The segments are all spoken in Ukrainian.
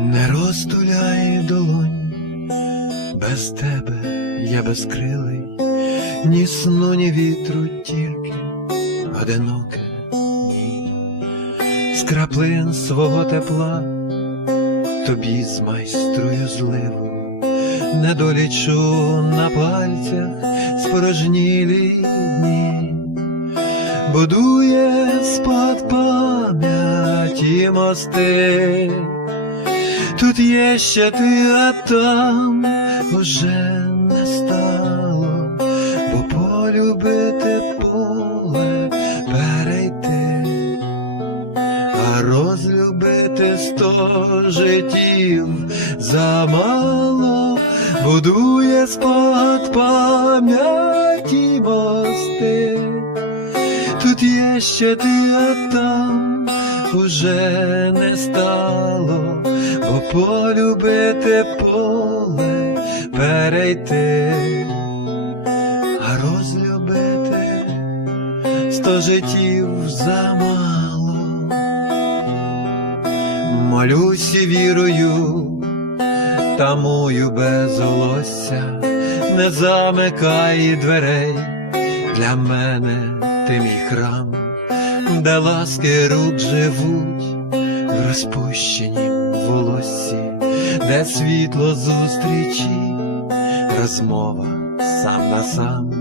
Не розтуляй долонь, без тебе я безкрилий, ні сну, ні вітру, тільки одиноке ні. З краплин свого тепла тобі змайструю зливу, не долічу на пальцях спорожнілі дні, будує спад пам'яті мости. Тут є ще ти, а там уже не стало, бо полюбити поле перейти, а розлюбити сто життів замало, будує спад пам'яті мости. Тут є ще ти, а там уже не стало, бо полюбити поле перейти, а розлюбити сто життів замало. Молюсь і вірою, тамую без волосся, не замикай дверей для мене ти мій храм, де ласки рук живуть в розпущенім волоссі, де світло зустрічі, розмова сам на сам,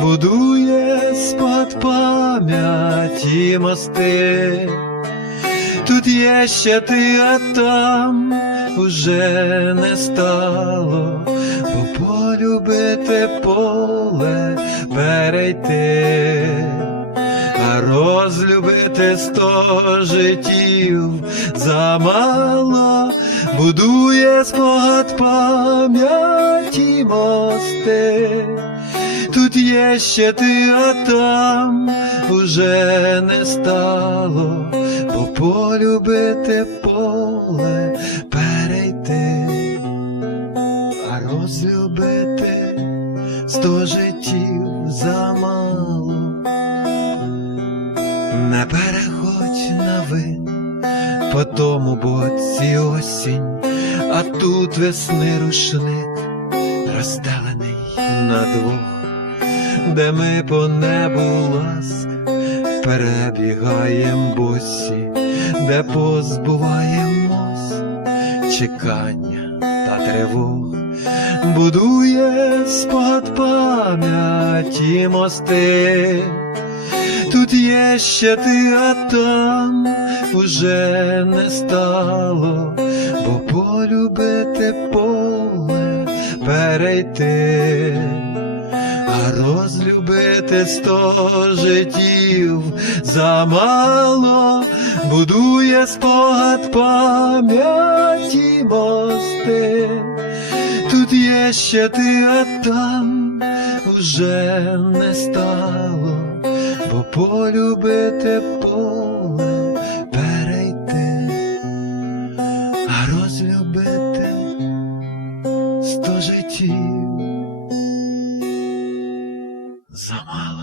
будує спад пам'яті мости. Тут є ще ти, а там уже не стало, бо полюбити поле перейти, розлюбити сто життів замало, будує спогад пам'яті мости. Тут є ще ти, а там уже не стало, бо полюбити поле перейти, а розлюбити сто життів замало. Не переходь на ви по тому боці осінь, а тут весни рушник розстелений на двох, де ми по небу ласк перебігаєм босі, де позбуваємось чекання та тривог, будує спад пам'яті мости. Тут є ще ти, а там уже не стало, бо полюбити поле перейти, а розлюбити сто життів замало, будує спогад пам'яті мости. Тут є ще ти, а там уже не стало, полюбити поле перейти, а розлюбити сто життів замало.